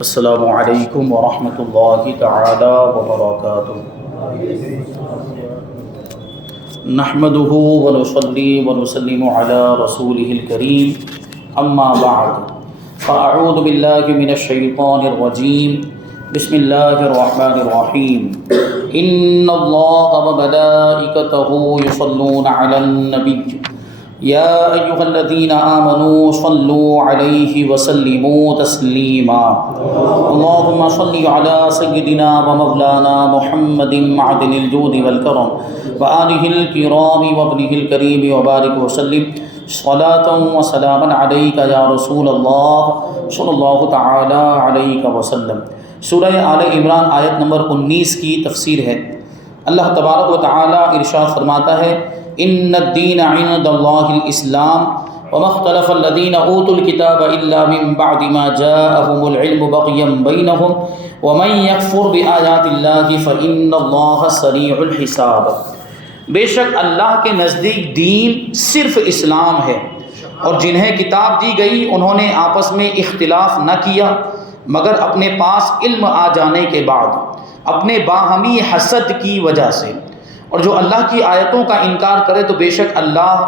السلام علیکم ورحمۃ اللہ تعالی وبرکاتہ۔ نحمده ونصلی ونسلم علی رسولہ الکریم، اما بعد فاعوذ باللہ من الشیطان الرجیم، بسم اللہ الرحمن الرحیم۔ ان اللہ وملائکتہ یصلون علی النبی یا ایھا الذین آمنوا صلوا علیہ وسلموا تسلیما۔ اللہم صل علی سیدنا ومولانا محمد معدن الجود والکرم وآلہ الکرام وابنہ الکریم وبارک وسلم صلاۃ وسلاما علیک یا رسول اللہ صلی اللہ تعالی علیہ وسلم۔ سورہ آل عمران آیت نمبر 19 کی تفسیر ہے۔ اللہ تبارک و تعالی ارشاد فرماتا ہے، ان الدین عند اللہ الاسلام وما اختلف الذین اوتوا الکتاب الا من بعد ما جاءهم العلم بغیا بینہم ومن یکفر بآیات اللہ فإن اللہ سریع الحساب۔ بے شک اللہ کے نزدیک دین صرف اسلام ہے، اور جنہیں کتاب دی گئی انہوں نے آپس میں اختلاف نہ کیا مگر اپنے پاس علم آ جانے کے بعد، اپنے باہمی حسد کی وجہ سے۔ اور جو اللہ کی آیتوں کا انکار کرے تو بے شک اللہ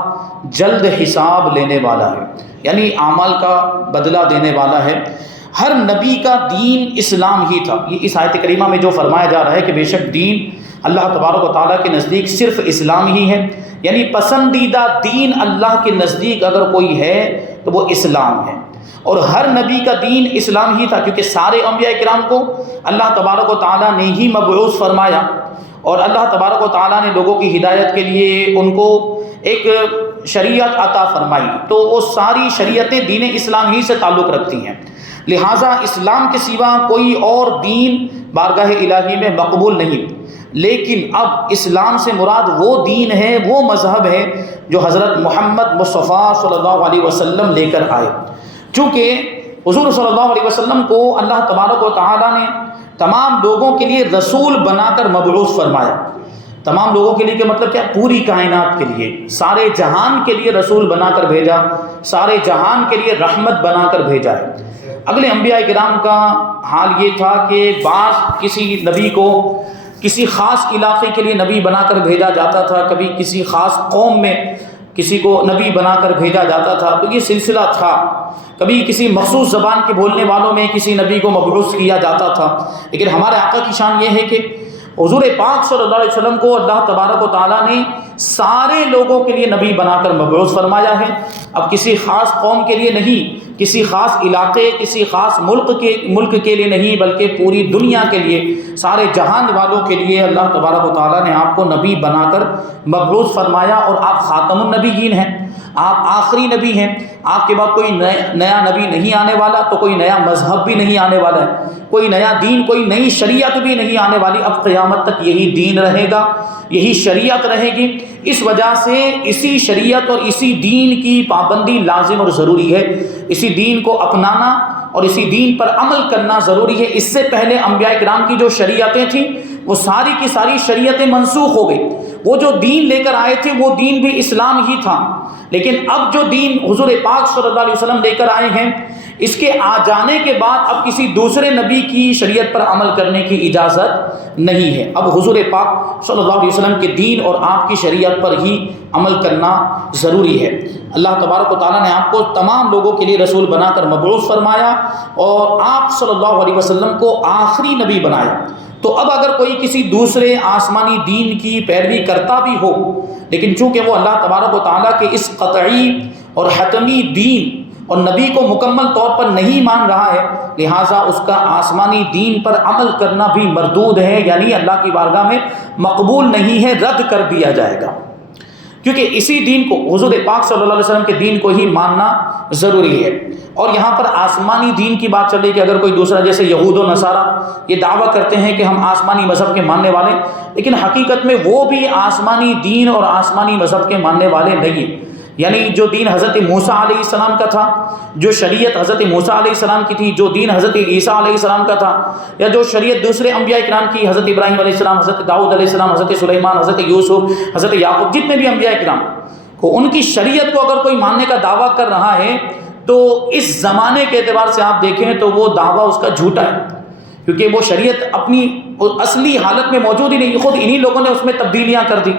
جلد حساب لینے والا ہے، یعنی اعمال کا بدلہ دینے والا ہے۔ ہر نبی کا دین اسلام ہی تھا۔ یہ اس آیت کریمہ میں جو فرمایا جا رہا ہے کہ بے شک دین اللہ تبارک و تعالیٰ کے نزدیک صرف اسلام ہی ہے، یعنی پسندیدہ دین اللہ کے نزدیک اگر کوئی ہے تو وہ اسلام ہے۔ اور ہر نبی کا دین اسلام ہی تھا، کیونکہ سارے انبیاء کرام کو اللہ تبارک و تعالیٰ نے ہی مبعوث فرمایا، اور اللہ تبارک و تعالیٰ نے لوگوں کی ہدایت کے لیے ان کو ایک شریعت عطا فرمائی، تو وہ ساری شریعتیں دین اسلام ہی سے تعلق رکھتی ہیں۔ لہٰذا اسلام کے سوا کوئی اور دین بارگاہ الہی میں مقبول نہیں۔ لیکن اب اسلام سے مراد وہ دین ہے، وہ مذہب ہے جو حضرت محمد مصطفیٰ صلی اللہ علیہ وسلم لے کر آئے۔ چونکہ حضور صلی اللہ علیہ وسلم کو اللہ تبارک و تعالیٰ نے تمام لوگوں کے لیے رسول بنا کر مبعوث فرمایا۔ تمام لوگوں کے لیے کہ مطلب کیا؟ پوری کائنات کے لیے، سارے جہان کے لیے رسول بنا کر بھیجا، سارے جہان کے لیے رحمت بنا کر بھیجا ہے۔ اگلے انبیاء کرام کا حال یہ تھا کہ بعض کسی نبی کو کسی خاص علاقے کے لیے نبی بنا کر بھیجا جاتا تھا، کبھی کسی خاص قوم میں کسی کو نبی بنا کر بھیجا جاتا تھا، تو یہ سلسلہ تھا۔ کبھی کسی مخصوص زبان کے بولنے والوں میں کسی نبی کو مبعوث کیا جاتا تھا۔ لیکن ہمارے آقا کی شان یہ ہے کہ حضور پاک صلی اللہ علیہ وسلم کو اللہ تبارک و تعالیٰ نے سارے لوگوں کے لیے نبی بنا کر مبعوث فرمایا ہے۔ اب کسی خاص قوم کے لیے نہیں، کسی خاص علاقے، کسی خاص ملک کے لیے نہیں، بلکہ پوری دنیا کے لیے، سارے جہان والوں کے لیے اللہ تبارک و تعالیٰ نے آپ کو نبی بنا کر مبعوث فرمایا، اور آپ خاتم النبیین ہیں، آپ آخری نبی ہیں۔ آپ کے بعد کوئی نیا نبی نہیں آنے والا، تو کوئی نیا مذہب بھی نہیں آنے والا ہے، کوئی نیا دین، کوئی نئی شریعت بھی نہیں آنے والی۔ اب قیامت تک یہی دین رہے گا، یہی شریعت رہے گی۔ اس وجہ سے اسی شریعت اور اسی دین کی پابندی لازم اور ضروری ہے، اسی دین کو اپنانا اور اسی دین پر عمل کرنا ضروری ہے۔ اس سے پہلے انبیاء کرام کی جو شریعتیں تھیں وہ ساری کی ساری شریعتیں منسوخ ہو گئی۔ وہ جو دین لے کر آئے تھے وہ دین بھی اسلام ہی تھا، لیکن اب جو دین حضور پاک صلی اللہ علیہ وسلم لے کر آئے ہیں، اس کے آ جانے کے بعد اب کسی دوسرے نبی کی شریعت پر عمل کرنے کی اجازت نہیں ہے۔ اب حضور پاک صلی اللہ علیہ وسلم کے دین اور آپ کی شریعت پر ہی عمل کرنا ضروری ہے۔ اللہ تبارک و تعالیٰ نے آپ کو تمام لوگوں کے لیے رسول بنا کر مبعوث فرمایا، اور آپ صلی اللہ علیہ وسلم کو آخری نبی بنایا۔ تو اب اگر کوئی کسی دوسرے آسمانی دین کی پیروی کرتا بھی ہو، لیکن چونکہ وہ اللہ تبارک و تعالیٰ کے اس قطعی اور حتمی دین اور نبی کو مکمل طور پر نہیں مان رہا ہے، لہٰذا اس کا آسمانی دین پر عمل کرنا بھی مردود ہے، یعنی اللہ کی بارگاہ میں مقبول نہیں ہے، رد کر دیا جائے گا۔ کیونکہ اسی دین کو، حضور پاک صلی اللہ علیہ وسلم کے دین کو ہی ماننا ضروری ہے۔ اور یہاں پر آسمانی دین کی بات چل رہی کہ اگر کوئی دوسرا، جیسے یہود و نصارہ یہ دعویٰ کرتے ہیں کہ ہم آسمانی مذہب کے ماننے والے، لیکن حقیقت میں وہ بھی آسمانی دین اور آسمانی مذہب کے ماننے والے نہیں۔ یعنی جو دین حضرت موسیٰ علیہ السلام کا تھا، جو شریعت حضرت موسیٰ علیہ السلام کی تھی، جو دین حضرت عیسیٰ علیہ السلام کا تھا، یا جو شریعت دوسرے انبیاء کرام کی، حضرت ابراہیم علیہ السلام، حضرت داؤد علیہ السلام، حضرت سلیمان، حضرت یوسف، حضرت یعقوب، جتنے بھی انبیاء کرام کو، ان کی شریعت کو اگر کوئی ماننے کا دعویٰ کر رہا ہے تو اس زمانے کے اعتبار سے آپ دیکھیں تو وہ دعویٰ اس کا جھوٹا ہے، کیونکہ وہ شریعت اپنی اصلی حالت میں موجود ہی نہیں، خود انہی لوگوں نے اس میں تبدیلیاں کر دی۔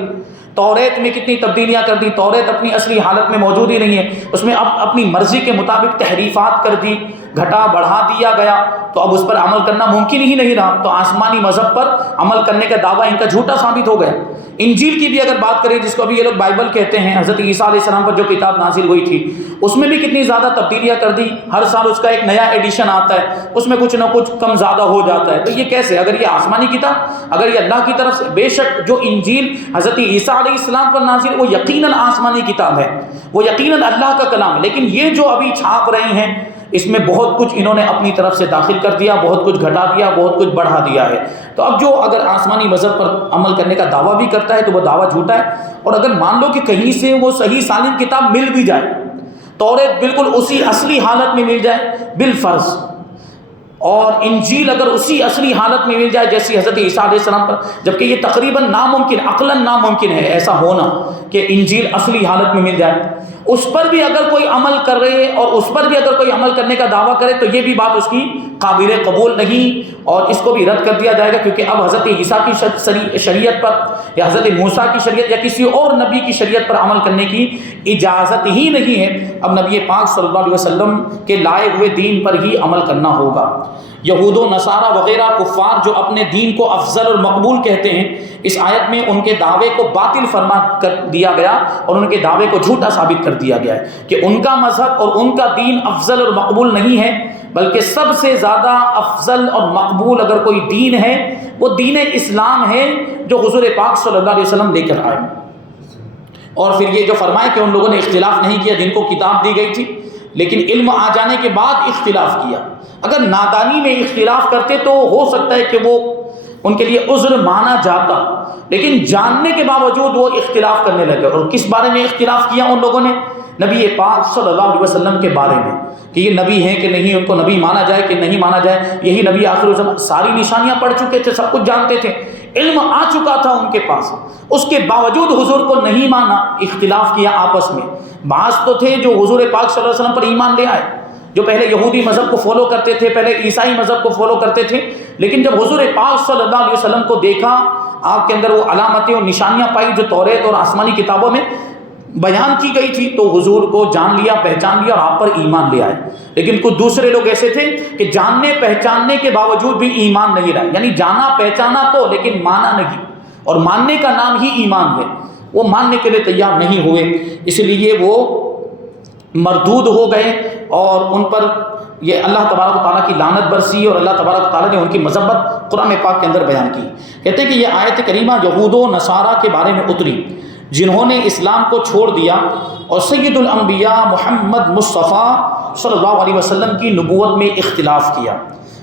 توریت میں کتنی تبدیلیاں کر دی، توریت اپنی اصلی حالت میں موجود ہی نہیں ہے، اس میں اب اپنی مرضی کے مطابق تحریفات کر دی، گھٹا بڑھا دیا گیا، تو اب اس پر عمل کرنا ممکن ہی نہیں رہا، تو آسمانی مذہب پر عمل کرنے کا دعویٰ ان کا جھوٹا ثابت ہو گیا۔ انجیل کی بھی اگر بات کریں، جس کو ابھی یہ لوگ بائبل کہتے ہیں، حضرت عیسیٰ علیہ السلام پر جو کتاب نازل ہوئی تھی، اس میں بھی کتنی زیادہ تبدیلیاں کر دی، ہر سال اس کا ایک نیا ایڈیشن آتا ہے، اس میں کچھ نہ کچھ کم زیادہ ہو جاتا ہے۔ تو یہ کیسے؟ اگر یہ آسمانی کتاب، اگر یہ اللہ کی طرف سے، بے شک جو انجیل حضرت عیسیٰ علیہ السلام پر نازل، وہ یقیناً آسمانی کتاب ہے، وہ یقیناً اللہ کا کلام ہے، لیکن یہ جو ابھی چھاپ رہی ہیں اس میں بہت کچھ انہوں نے اپنی طرف سے داخل کر دیا، بہت کچھ گھٹا دیا، بہت کچھ بڑھا دیا ہے۔ تو اب جو اگر آسمانی مذہب پر عمل کرنے کا دعویٰ بھی کرتا ہے تو وہ دعویٰ جھوٹا ہے، اور اگر مان لو کہ کہیں سے وہ صحیح سالم کتاب مل بھی جائے، توریت بالکل اسی اصلی حالت میں مل جائے بالفرض، اور انجیل اگر اسی اصلی حالت میں مل جائے جیسی حضرت عیسیٰ علیہ السلام پر، جبکہ یہ تقریباً ناممکن، عقلاً ناممکن ہے ایسا ہونا کہ انجیل اصلی حالت میں مل جائے، اس پر بھی اگر کوئی عمل کرے اور اس پر بھی اگر کوئی عمل کرنے کا دعویٰ کرے تو یہ بھی بات اس کی قابل قبول نہیں، اور اس کو بھی رد کر دیا جائے گا، کیونکہ اب حضرت عیسیٰ کی شریعت پر یا حضرت موسیٰ کی شریعت یا کسی اور نبی کی شریعت پر عمل کرنے کی اجازت ہی نہیں ہے، اب نبی پاک صلی اللہ علیہ وسلم کے لائے ہوئے دین پر ہی عمل کرنا ہوگا۔ یہود و نصارہ وغیرہ کفار جو اپنے دین کو افضل اور مقبول کہتے ہیں، اس آیت میں ان کے دعوے کو باطل فرما کر دیا گیا اور ان کے دعوے کو جھوٹا ثابت کر دیا گیا ہے کہ ان کا مذہب اور ان کا دین افضل اور مقبول نہیں ہے، بلکہ سب سے زیادہ افضل اور مقبول اگر کوئی دین ہے وہ دین اسلام ہے جو حضور پاک صلی اللہ علیہ وسلم لے کر آئے۔ اور پھر یہ جو فرمائے کہ ان لوگوں نے اختلاف نہیں کیا جن کو کتاب دی گئی تھی، لیکن علم آ جانے کے بعد اختلاف کیا۔ اگر نادانی میں اختلاف کرتے تو ہو سکتا ہے کہ وہ ان کے لیے عذر مانا جاتا، لیکن جاننے کے باوجود وہ اختلاف کرنے لگے۔ اور کس بارے میں اختلاف کیا ان لوگوں نے؟ نبی پاک صلی اللہ علیہ وسلم کے بارے میں، کہ یہ نبی ہیں کہ نہیں، ان کو نبی مانا جائے کہ نہیں مانا جائے، یہی نبی آخر الزمان، ساری نشانیاں پڑھ چکے تھے، سب کچھ جانتے تھے، علم آ چکا تھا ان کے پاس، اس کے باوجود حضور کو نہیں مانا، اختلاف کیا آپس میں۔ بعض تو تھے جو حضور پاک صلی اللہ علیہ وسلم پر ایمان لے آئے، جو پہلے یہودی مذہب کو فالو کرتے تھے، پہلے عیسائی مذہب کو فالو کرتے تھے، لیکن جب حضور پاک صلی اللہ علیہ وسلم کو دیکھا، آپ کے اندر وہ علامتیں اور نشانیاں پائی جو توریت اور آسمانی کتابوں میں بیان کی گئی تھی، تو حضور کو جان لیا، پہچان لیا اور آپ پر ایمان لے آئے۔ لیکن کچھ دوسرے لوگ ایسے تھے کہ جاننے پہچاننے کے باوجود بھی ایمان نہیں لائے، یعنی جانا پہچانا تو لیکن مانا نہیں، اور ماننے کا نام ہی ایمان ہے، وہ ماننے کے لیے تیار نہیں ہوئے، اس لیے وہ مردود ہو گئے، اور ان پر یہ اللہ تبارک و تعالیٰ کی لعنت برسی، اور اللہ تبارک و تعالیٰ نے ان کی مذمت قرآن پاک کے اندر بیان کی۔ کہتے ہیں کہ یہ آیت کریمہ یہود و نصارہ کے بارے میں اتری جنہوں نے اسلام کو چھوڑ دیا اور سید الانبیاء محمد مصطفیٰ صلی اللہ علیہ وسلم کی نبوت میں اختلاف کیا،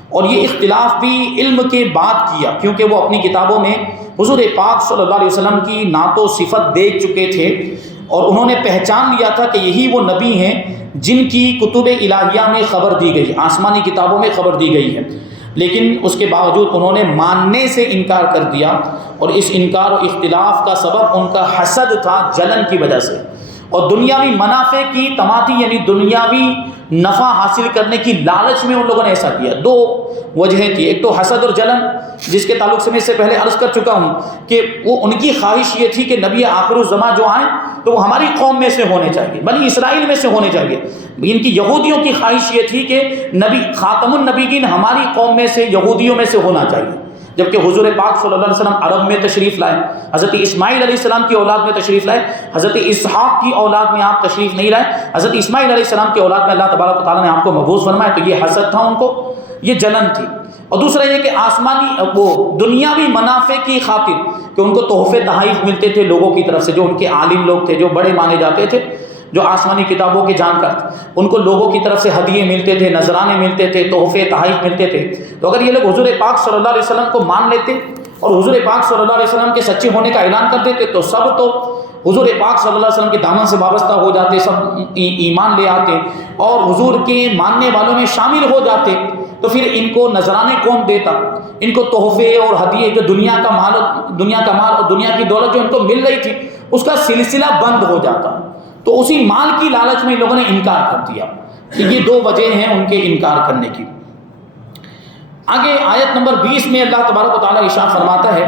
اور یہ اختلاف بھی علم کے بعد کیا، کیونکہ وہ اپنی کتابوں میں حضور پاک صلی اللہ علیہ وسلم کی نعت و صفت دیکھ چکے تھے، اور انہوں نے پہچان لیا تھا کہ یہی وہ نبی ہیں جن کی کتب الہیہ میں خبر دی گئی، آسمانی کتابوں میں خبر دی گئی ہے، لیکن اس کے باوجود انہوں نے ماننے سے انکار کر دیا، اور اس انکار و اختلاف کا سبب ان کا حسد تھا، جلن کی وجہ سے، اور دنیاوی منافع کی تماتی، یعنی دنیاوی نفع حاصل کرنے کی لالچ میں ان لوگوں نے ایسا کیا۔ دو وجہیں تھی، ایک تو حسد اور جلن، جس کے تعلق سے میں اس سے پہلے عرض کر چکا ہوں کہ وہ ان کی خواہش یہ تھی کہ نبی آخر الزمان جو آئیں تو وہ ہماری قوم میں سے ہونے چاہیے، بنی اسرائیل میں سے ہونے چاہیے۔ ان کی یہودیوں کی خواہش یہ تھی کہ نبی خاتم النبیین ہماری قوم میں سے، یہودیوں میں سے ہونا چاہیے، جبکہ حضور پاک صلی اللہ علیہ وسلم عرب میں تشریف لائے، حضرت اسماعیل علیہ السلام کی اولاد میں تشریف لائے، حضرت اسحاق کی اولاد میں آپ تشریف نہیں لائے، حضرت اسماعیل علیہ السلام کی اولاد میں اللہ تبارک و تعالیٰ نے آپ کو مبعوث فرمایا، تو یہ حسد تھا ان کو، یہ جلن تھی۔ اور دوسرا یہ کہ آسمانی وہ دنیاوی منافع کی خاطر، کہ ان کو تحفے تحائف ملتے تھے لوگوں کی طرف سے، جو ان کے عالم لوگ تھے، جو بڑے مانے جاتے تھے، جو آسمانی کتابوں کے جانکار تھے، ان کو لوگوں کی طرف سے ہدیے ملتے تھے، نذرانے ملتے تھے، تحفے تحائف ملتے تھے۔ تو اگر یہ لوگ حضور پاک صلی اللہ علیہ وسلم کو مان لیتے اور حضور پاک صلی اللہ علیہ وسلم کے سچے ہونے کا اعلان کر دیتے تو سب تو حضور پاک صلی اللہ علیہ وسلم کے دامن سے وابستہ ہو جاتے، سب ایمان لے آتے اور حضور کے ماننے والوں میں شامل ہو جاتے، تو پھر ان کو نذرانے کون دیتا؟ ان کو تحفے اور ہدیے، جو دنیا کا مال اور دنیا کی دولت جو ان کو مل رہی تھی، اس کا سلسلہ بند ہو جاتا۔ تو اسی مال کی لالچ میں ان لوگوں نے انکار کر دیا، کہ یہ دو وجہ ہیں ان کے انکار کرنے کی۔ آگے آیت نمبر 20 میں اللہ تبارک و تعالیٰ ارشاد فرماتا ہے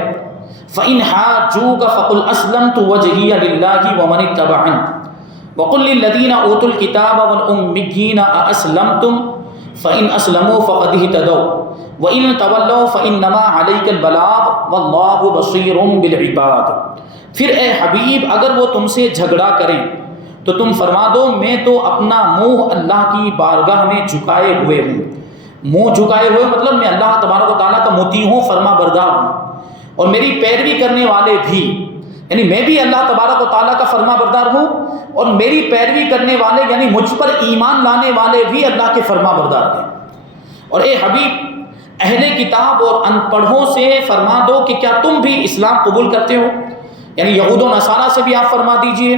فَإِنْ حَاجُّوكَ فَقُلْ أَسْلَمْتُ وَجْهِيَ لِلَّهِ وَمَنِ اتَّبَعَنِ وَقُلْ لِلَّذِينَ أُوتُوا الْكِتَابَ وَالْأُمِّيِّينَ أَأَسْلَمْتُمْ فَإِنْ أَسْلَمُوا فَقَدِ اهْتَدَوْا وَإِنْ تَوَلَّوْا فَإِنَّمَا عَلَيْكَ الْبَلَاغُ وَاللَّهُ بَصِيرٌ بِالْعِبَادِ۔ پھر اے حبیب اگر وہ تم سے جھگڑا کریں تو تم فرما دو میں تو اپنا منہ اللہ کی بارگاہ میں جھکائے ہوئے ہوں۔ منہ جھکائے ہوئے مطلب میں اللہ تبارک و تعالیٰ کا مطیع ہوں، فرما بردار ہوں، اور میری پیروی کرنے والے بھی، یعنی میں بھی اللہ تبارک و تعالیٰ کا فرما بردار ہوں، اور میری پیروی کرنے والے یعنی مجھ پر ایمان لانے والے بھی اللہ کے فرما بردار ہیں۔ اور اے حبیب اہل کتاب اور ان پڑھوں سے فرما دو کہ کیا تم بھی اسلام قبول کرتے ہو، یعنی یہود و نصارہ سے بھی آپ فرما دیجئے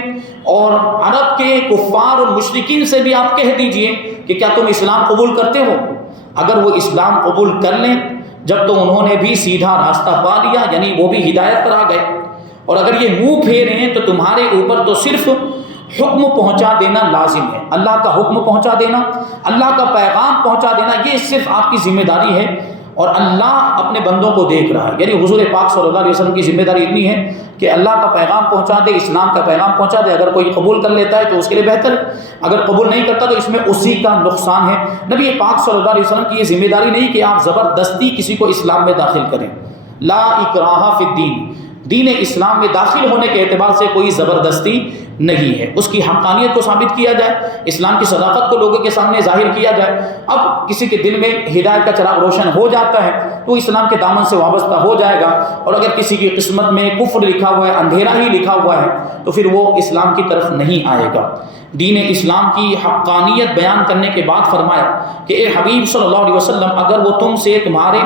اور عرب کے کفار اور مشرکین سے بھی آپ کہہ دیجئے کہ کیا تم اسلام قبول کرتے ہو۔ اگر وہ اسلام قبول کر لیں جب تو انہوں نے بھی سیدھا راستہ پا لیا، یعنی وہ بھی ہدایت پر آ گئے، اور اگر یہ منہ پھیریں تو تمہارے اوپر تو صرف حکم پہنچا دینا لازم ہے، اللہ کا حکم پہنچا دینا، اللہ کا پیغام پہنچا دینا، یہ صرف آپ کی ذمہ داری ہے، اور اللہ اپنے بندوں کو دیکھ رہا ہے۔ یعنی حضور پاک صلی اللہ علیہ وسلم کی ذمہ داری اتنی ہے کہ اللہ کا پیغام پہنچا دے، اسلام کا پیغام پہنچا دے۔ اگر کوئی قبول کر لیتا ہے تو اس کے لیے بہتر ہے، اگر قبول نہیں کرتا تو اس میں اسی کا نقصان ہے۔ نبی پاک صلی اللہ علیہ وسلم کی یہ ذمہ داری نہیں کہ آپ زبردستی کسی کو اسلام میں داخل کریں۔ لا اکراہ فی الدین، دین اسلام میں داخل ہونے کے اعتبار سے کوئی زبردستی نہیں ہے، اس کی حقانیت کو ثابت کیا جائے، اسلام کی صداقت کو لوگوں کے سامنے ظاہر کیا جائے۔ اب کسی کے دل میں ہدایت کا چراغ روشن ہو جاتا ہے تو اسلام کے دامن سے وابستہ ہو جائے گا، اور اگر کسی کی قسمت میں کفر لکھا ہوا ہے، اندھیرا ہی لکھا ہوا ہے، تو پھر وہ اسلام کی طرف نہیں آئے گا۔ دین اسلام کی حقانیت بیان کرنے کے بعد فرمایا کہ اے حبیب صلی اللہ علیہ وسلم اگر وہ تم سے تمہارے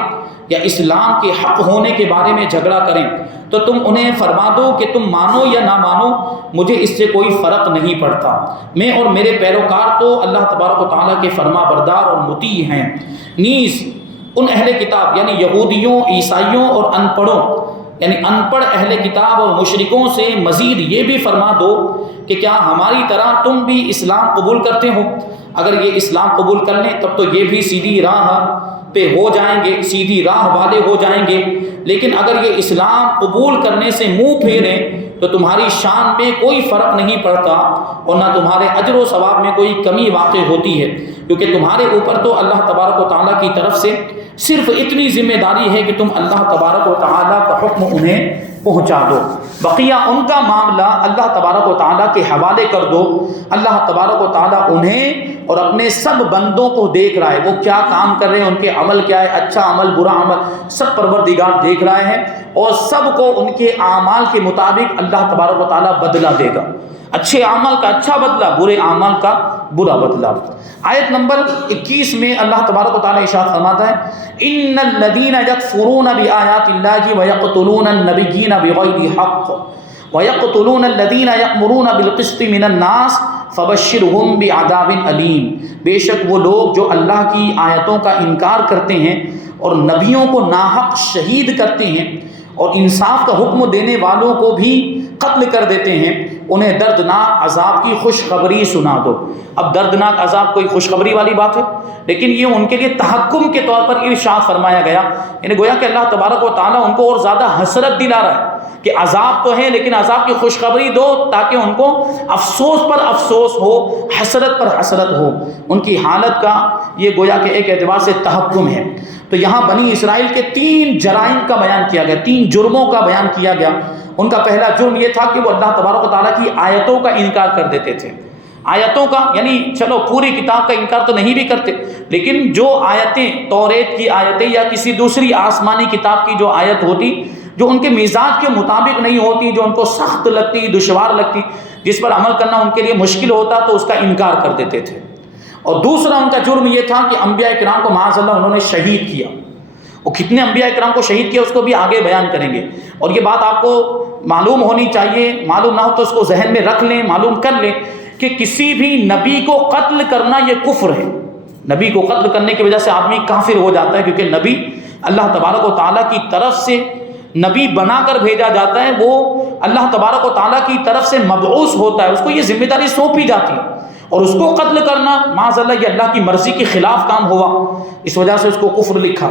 یا اسلام کے حق ہونے کے بارے میں جھگڑا کریں تو تم انہیں فرما دو کہ تم مانو یا نہ مانو مجھے اس سے کوئی فرق نہیں پڑتا، میں اور میرے پیروکار تو اللہ تبارک و تعالیٰ کے فرما بردار اور مطیع ہیں۔ نیز ان اہل کتاب یعنی یہودیوں، عیسائیوں اور ان پڑھوں یعنی ان پڑھ اہل کتاب اور مشرکوں سے مزید یہ بھی فرما دو کہ کیا ہماری طرح تم بھی اسلام قبول کرتے ہو؟ اگر یہ اسلام قبول کر لیں تب تو یہ بھی سیدھی راہ پہ ہو جائیں گے، سیدھی راہ والے ہو جائیں گے، لیکن اگر یہ اسلام قبول کرنے سے منہ پھیریں تو تمہاری شان میں کوئی فرق نہیں پڑتا اور نہ تمہارے اجر و ثواب میں کوئی کمی واقع ہوتی ہے، کیونکہ تمہارے اوپر تو اللہ تبارک و تعالیٰ کی طرف سے صرف اتنی ذمہ داری ہے کہ تم اللہ تبارک و تعالیٰ کا حکم انہیں پہنچا دو، بقیہ ان کا معاملہ اللہ تبارک و تعالیٰ کے حوالے کر دو۔ اللہ تبارک و تعالیٰ انہیں اور اپنے سب بندوں کو دیکھ رہا ہے، وہ کیا کام کر رہے ہیں، ان کے عمل کیا ہے، اچھا عمل برا عمل سب پروردگار دیکھ رہے ہیں، اور سب کو ان کے اعمال کے مطابق اللہ تبارک و تعالیٰ بدلہ دے گا، اچھے اعمال کا اچھا بدلہ، برے اعمال کا برا بدلہ۔ آیت نمبر 21 میں اللہ تبارک و تعالیٰ ارشاد فرماتا ہے ان الذین یکفرون بآیات اللہ ویقتلون النبیین بغیر حق ویقتلون الذین یأمرون بالقسط من الناس فبشرہم بعذاب علیم۔ بے شک وہ لوگ جو اللہ کی آیتوں کا انکار کرتے ہیں اور نبیوں کو ناحق شہید کرتے ہیں اور انصاف کا حکم دینے والوں کو بھی قتل کر دیتے ہیں، انہیں دردناک عذاب کی خوشخبری سنا دو۔ اب دردناک عذاب کوئی خوشخبری والی بات ہے، لیکن یہ ان کے لیے تحکم کے طور پر ارشاد فرمایا گیا، یعنی گویا کہ اللہ تبارک و تعالیٰ ان کو اور زیادہ حسرت دلا رہا ہے کہ عذاب تو ہے لیکن عذاب کی خوشخبری دو تاکہ ان کو افسوس پر افسوس ہو، حسرت پر حسرت ہو۔ ان کی حالت کا یہ گویا کہ ایک اعتبار سے تحکم ہے۔ تو یہاں بنی اسرائیل کے 3 جرائم کا بیان کیا گیا، 3 جرموں کا بیان کیا گیا۔ ان کا پہلا جرم یہ تھا کہ وہ اللہ تبارک و تعالیٰ کی آیتوں کا انکار کر دیتے تھے۔ آیتوں کا یعنی چلو پوری کتاب کا انکار تو نہیں بھی کرتے، لیکن جو آیتیں توریت کی آیتیں یا کسی دوسری آسمانی کتاب کی جو آیت ہوتی جو ان کے مزاج کے مطابق نہیں ہوتی، جو ان کو سخت لگتی، دشوار لگتی، جس پر عمل کرنا ان کے لیے مشکل ہوتا، تو اس کا انکار کر دیتے تھے۔ اور دوسرا ان کا جرم یہ تھا کہ انبیاء کرام کو معاذ اللہ انہوں نے شہید کیا۔ وہ کتنے انبیاء کرام کو شہید کیا اس کو بھی آگے بیان کریں گے، اور یہ بات آپ کو معلوم ہونی چاہیے، معلوم نہ ہو تو اس کو ذہن میں رکھ لیں، معلوم کر لیں کہ کسی بھی نبی کو قتل کرنا یہ کفر ہے۔ نبی کو قتل کرنے کی وجہ سے آدمی کافر ہو جاتا ہے، کیونکہ نبی اللہ تبارک و تعالیٰ کی طرف سے نبی بنا کر بھیجا جاتا ہے، وہ اللہ تبارک و تعالیٰ کی طرف سے مبعوث ہوتا ہے، اس کو یہ ذمہ داری سونپی جاتی ہے، اور اس کو قتل کرنا معاذ اللہ یہ اللہ کی مرضی کے خلاف کام ہوا، اس وجہ سے اس کو کفر لکھا۔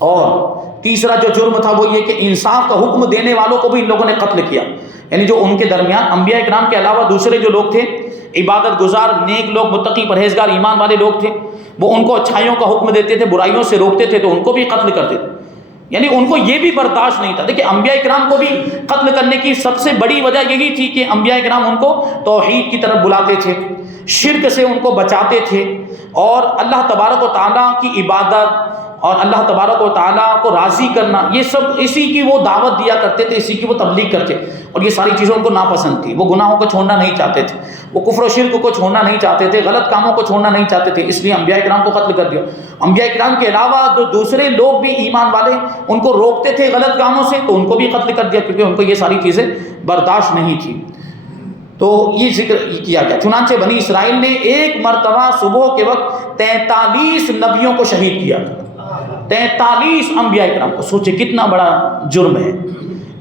اور تیسرا جو جرم تھا وہ یہ کہ انصاف کا حکم دینے والوں کو بھی ان لوگوں نے قتل کیا، یعنی جو ان کے درمیان انبیاء کرام کے علاوہ دوسرے جو لوگ تھے، عبادت گزار نیک لوگ، متقی پرہیزگار ایمان والے لوگ تھے، وہ ان کو اچھائیوں کا حکم دیتے تھے، برائیوں سے روکتے تھے، تو ان کو بھی قتل کرتے تھے۔ یعنی ان کو یہ بھی برداشت نہیں تھا۔ دیکھیں انبیاء کرام کو بھی قتل کرنے کی سب سے بڑی وجہ یہی تھی کہ انبیاء کرام ان کو توحید کی طرف بلاتے تھے، شرک سے ان کو بچاتے تھے، اور اللہ تبارک و تعالیٰ کی عبادت اور اللہ تبارک و تعالیٰ کو راضی کرنا، یہ سب اسی کی وہ دعوت دیا کرتے تھے، اسی کی وہ تبلیغ کرتے، اور یہ ساری چیزیں ان کو ناپسند تھی۔ وہ گناہوں کو چھوڑنا نہیں چاہتے تھے، وہ کفر و شرک کو چھوڑنا نہیں چاہتے تھے، غلط کاموں کو چھوڑنا نہیں چاہتے تھے، اس لیے انبیاء کرام کو قتل کر دیا۔ انبیاء کرام کے علاوہ جو دوسرے لوگ بھی ایمان والے ان کو روکتے تھے غلط کاموں سے، تو ان کو بھی قتل کر دیا، کیونکہ ان کو یہ ساری چیزیں برداشت نہیں تھی۔ تو یہ ذکر کیا گیا۔ چنانچہ بنی اسرائیل نے ایک مرتبہ صبح کے وقت 43 نبیوں کو شہید کیا تھا، 43 انبیاء کرام کو۔ سوچے کتنا بڑا جرم ہے،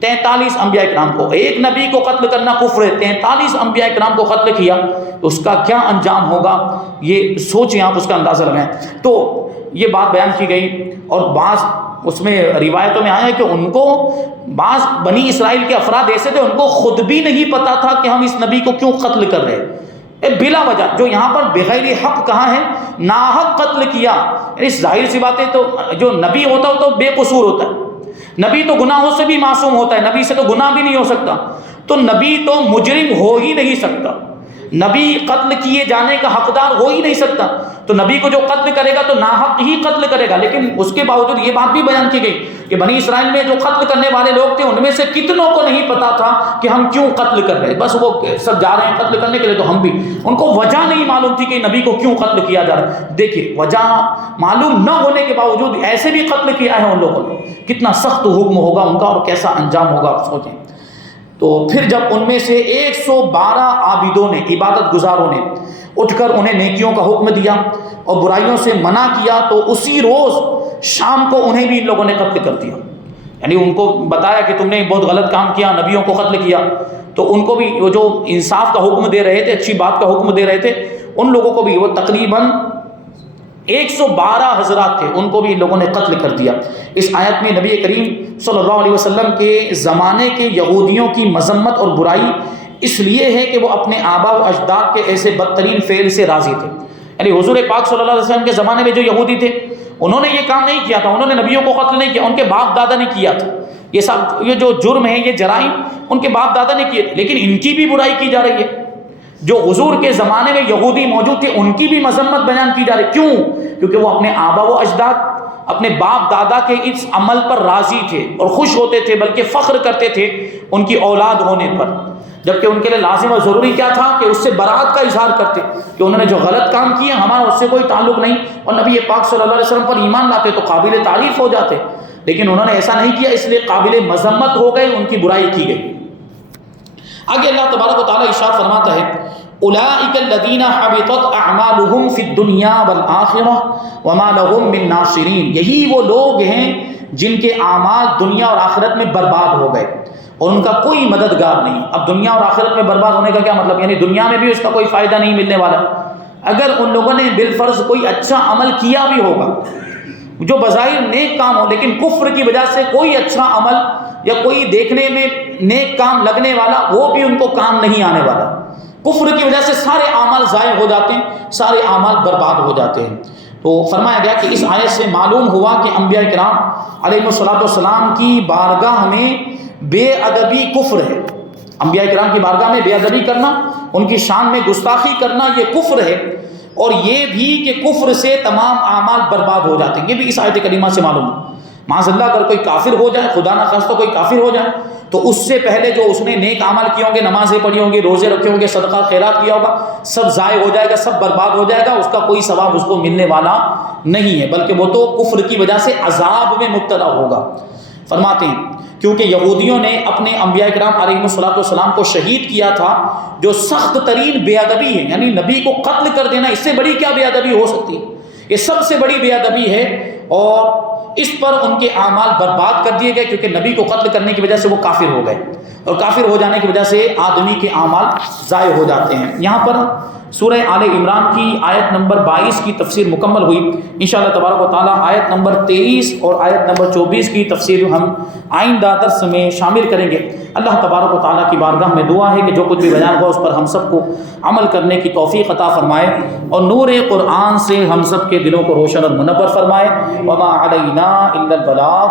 43 انبیاء کرام کو، ایک نبی کو قتل کرنا کفر ہے، 43 انبیاء کرام کو قتل کیا، تو اس کا کیا انجام ہوگا یہ سوچیں آپ، اس کا اندازہ لگائیں۔ تو یہ بات بیان کی گئی، اور بعض اس میں روایتوں میں آیا ہے کہ ان کو بعض بنی اسرائیل کے افراد ایسے تھے، ان کو خود بھی نہیں پتا تھا کہ ہم اس نبی کو کیوں قتل کر رہے ہیں، بلا وجہ۔ جو یہاں پر بغیر حق کہاں ہے، ناحق قتل کیا، یعنی ظاہر سی بات ہے، تو جو نبی ہوتا ہے تو بے قصور ہوتا ہے، نبی تو گناہوں سے بھی معصوم ہوتا ہے، نبی سے تو گناہ بھی نہیں ہو سکتا، تو نبی تو مجرم ہو ہی نہیں سکتا، نبی قتل کیے جانے کا حقدار ہو ہی نہیں سکتا، تو نبی کو جو قتل کرے گا تو ناحق ہی قتل کرے گا۔ لیکن اس کے باوجود یہ بات بھی بیان کی گئی کہ بنی اسرائیل میں جو قتل کرنے والے لوگ تھے ان میں سے کتنوں کو نہیں پتا تھا کہ ہم کیوں قتل کر رہے ہیں، بس وہ سب جا رہے ہیں قتل کرنے کے لیے، تو ہم بھی، ان کو وجہ نہیں معلوم تھی کہ نبی کو کیوں قتل کیا جا رہا ہے۔ دیکھیے وجہ معلوم نہ ہونے کے باوجود ایسے بھی قتل کیا ہے ان لوگوں نے، کتنا سخت حکم ہوگا ان کا اور کیسا انجام ہوگا سوچیں۔ تو پھر جب ان میں سے 112 عابدوں نے، عبادت گزاروں نے اٹھ کر انہیں نیکیوں کا حکم دیا اور برائیوں سے منع کیا، تو اسی روز شام کو انہیں بھی ان لوگوں نے قتل کر دیا، یعنی ان کو بتایا کہ تم نے بہت غلط کام کیا، نبیوں کو قتل کیا، تو ان کو بھی وہ جو انصاف کا حکم دے رہے تھے، اچھی بات کا حکم دے رہے تھے، ان لوگوں کو بھی، وہ تقریباً 112 حضرات تھے، ان کو بھی ان لوگوں نے قتل کر دیا۔ اس آیت میں نبی کریم صلی اللہ علیہ وسلم کے زمانے کے یہودیوں کی مذمت اور برائی اس لیے ہے کہ وہ اپنے آبا و اجداد کے ایسے بدترین فعل سے راضی تھے، یعنی حضور پاک صلی اللہ علیہ وسلم کے زمانے میں جو یہودی تھے انہوں نے یہ کام نہیں کیا تھا، انہوں نے نبیوں کو قتل نہیں کیا، ان کے باپ دادا نے کیا تھا، یہ سب یہ جو جرم ہے، یہ جرائم ان کے باپ دادا نے کیے تھے، لیکن ان کی بھی برائی کی جا رہی ہے۔ جو حضور کے زمانے میں یہودی موجود تھے ان کی بھی مذمت بیان کی جا رہی، کیوں؟ کیونکہ وہ اپنے آبا و اجداد، اپنے باپ دادا کے اس عمل پر راضی تھے اور خوش ہوتے تھے، بلکہ فخر کرتے تھے ان کی اولاد ہونے پر، جبکہ ان کے لیے لازم اور ضروری کیا تھا کہ اس سے برات کا اظہار کرتے کہ انہوں نے جو غلط کام کیا ہمارا اس سے کوئی تعلق نہیں، اور نبی پاک صلی اللہ علیہ وسلم پر ایمان لاتے تو قابل تعریف ہو جاتے، لیکن انہوں نے ایسا نہیں کیا، اس لیے قابل مذمت ہو گئے، ان کی برائی کی گئی۔ آگے اللہ تبارک و تعالیٰ ارشاد فرماتا ہے اولئک الذین حبطت اعمالهم فی الدنیا والآخرہ وما لهم من ناصرین، یہی وہ لوگ ہیں جن کے اعمال دنیا اور آخرت میں برباد ہو گئے اور ان کا کوئی مددگار نہیں۔ اب دنیا اور آخرت میں برباد ہونے کا کیا مطلب؟ یعنی دنیا میں بھی اس کا کوئی فائدہ نہیں ملنے والا۔ اگر ان لوگوں نے بالفرض کوئی اچھا عمل کیا بھی ہوگا جو بظاہر نیک کام ہو، لیکن کفر کی وجہ سے کوئی اچھا عمل یا کوئی دیکھنے میں نیک کام لگنے والا وہ بھی ان کو کام نہیں آنے والا، کفر کی وجہ سے سارے اعمال ضائع ہو جاتے ہیں، سارے اعمال برباد ہو جاتے ہیں۔ تو فرمایا گیا کہ اس آیت سے معلوم ہوا کہ انبیاء کرام علیہ الصلوۃ والسلام کی بارگاہ میں بے ادبی کفر ہے، انبیاء کرام کی بارگاہ میں بے ادبی کرنا، ان کی شان میں گستاخی کرنا یہ کفر ہے، اور یہ بھی کہ کفر سے تمام اعمال برباد ہو جاتے ہیں، یہ بھی اس آیت کریمہ سے معلوم ہے۔ معاذ اللہ اگر کوئی کافر ہو جائے، خدا نخواستہ کوئی کافر ہو جائے، تو اس سے پہلے جو اس نے نیک اعمال کیے ہوں گے، نمازیں پڑھی ہوں گی، روزے رکھے ہوں گے، صدقہ خیرات کیا ہوگا، سب ضائع ہو جائے گا، سب برباد ہو جائے گا، اس کا کوئی ثواب اس کو ملنے والا نہیں ہے، بلکہ وہ تو کفر کی وجہ سے عذاب میں مبتلا ہوگا۔ فرماتے ہیں کیونکہ یہودیوں نے اپنے انبیاء کرام علیہ الصلوۃ والسلام کو شہید کیا تھا، جو سخت ترین بے ادبی ہے، یعنی نبی کو قتل کر دینا، اس سے بڑی کیا بے ادبی ہو سکتی ہے؟ یہ سب سے بڑی بے ادبی ہے، اور اس پر ان کے اعمال برباد کر دیے گئے، کیونکہ نبی کو قتل کرنے کی وجہ سے وہ کافر ہو گئے، اور کافر ہو جانے کی وجہ سے آدمی کے اعمال ضائع ہو جاتے ہیں۔ یہاں پر سورہ آل عمران کی آیت نمبر 22 کی تفسیر مکمل ہوئی. انشاءاللہ تبارک و تعالیٰ آیت نمبر 23 اور آیت نمبر 24 کی تفسیر ہم آئندہ درس میں شامل کریں گے. اللہ تبارک و تعالیٰ کی بارگاہ میں دعا ہے کہ جو کچھ بھی بیان ہوا اس پر ہم سب کو عمل کرنے کی توفیق عطا فرمائے اور نور قرآن سے ہم سب کے دلوں کو روشن اور منور فرمائے. وما علینا الا البلاغ.